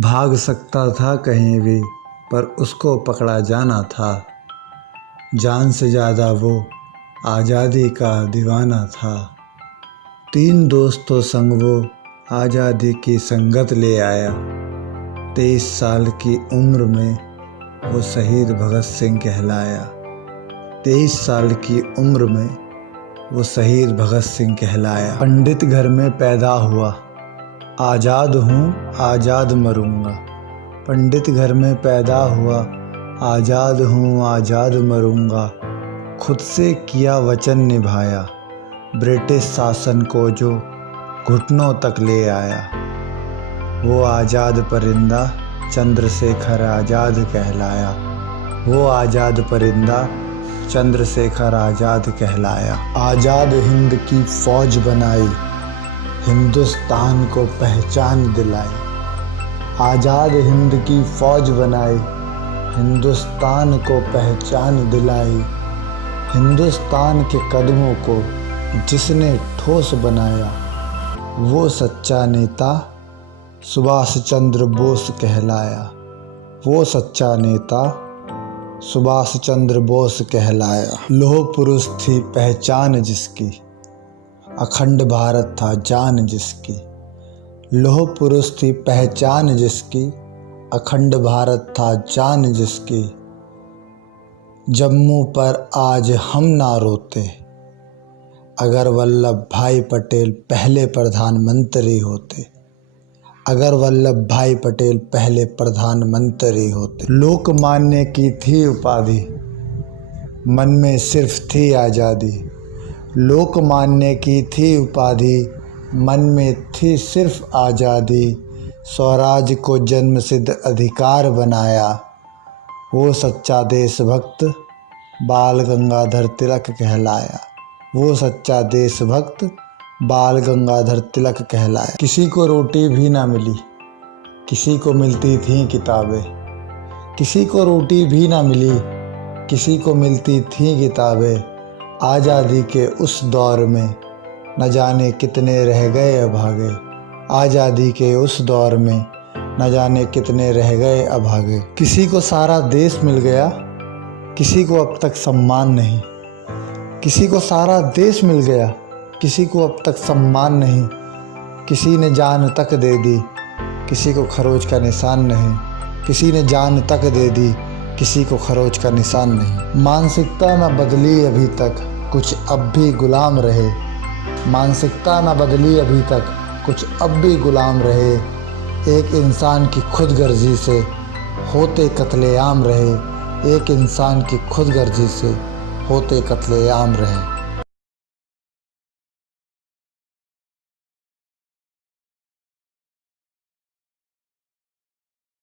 भाग सकता था कहीं भी, पर उसको पकड़ा जाना था। जान से ज़्यादा वो आज़ादी का दीवाना था। 3 दोस्तों संग वो आज़ादी की संगत ले आया। 23 साल की उम्र में वो शहीद भगत सिंह कहलाया। 23 साल की उम्र में वो शहीद भगत सिंह कहलाया। पंडित घर में पैदा हुआ, आज़ाद हूँ आज़ाद मरूँगा। पंडित घर में पैदा हुआ, आज़ाद हूँ आज़ाद मरूँगा। खुद से किया वचन निभाया, ब्रिटिश शासन को जो घुटनों तक ले आया। वो आज़ाद परिंदा चंद्रशेखर आज़ाद कहलाया। वो आज़ाद परिंदा चंद्रशेखर आज़ाद कहलाया। आज़ाद हिंद की फ़ौज बनाई, हिंदुस्तान को पहचान दिलाई। आज़ाद हिंद की फ़ौज बनाई, हिंदुस्तान को पहचान दिलाई। हिंदुस्तान के कदमों को जिसने ठोस बनाया, वो सच्चा नेता सुभाष चंद्र बोस कहलाया। वो सच्चा नेता सुभाष चंद्र बोस कहलाया। लौह पुरुष थी पहचान जिसकी, अखंड भारत था जान जिसकी। लौह पुरुष थी पहचान जिसकी, अखंड भारत था जान जिसकी। जम्मू पर आज हम ना रोते, अगर वल्लभ भाई पटेल पहले प्रधानमंत्री होते। अगर वल्लभ भाई पटेल पहले प्रधानमंत्री होते। लोकमान्य की थी उपाधि, मन में सिर्फ थी आज़ादी। लोकमान्य की थी उपाधि, मन में थी सिर्फ आज़ादी। स्वराज को जन्मसिद्ध अधिकार बनाया, वो सच्चा देशभक्त बाल गंगाधर तिलक कहलाया। वो सच्चा देशभक्त बाल गंगाधर तिलक कहलाया। किसी को रोटी भी ना मिली, किसी को मिलती थीं किताबें। किसी को रोटी भी ना मिली, किसी को मिलती थीं किताबें। आज़ादी के उस दौर में न जाने कितने रह गए अभागे। आज़ादी के उस दौर में न जाने कितने रह गए अभागे। किसी को सारा देश मिल गया, किसी को अब तक सम्मान नहीं। किसी को सारा देश मिल गया, किसी को अब तक सम्मान नहीं। किसी ने जान तक दे दी, किसी को खरोच का निशान नहीं। किसी ने जान तक दे दी, किसी को खरोच का निशान नहीं। मानसिकता न बदली अभी तक, कुछ अब भी गुलाम रहे। मानसिकता न बदली अभी तक, कुछ अब भी गुलाम रहे। एक इंसान की खुदगर्जी से होते कत्लेआम रहे। एक इंसान की खुदगर्जी से होते कत्लेआम रहे।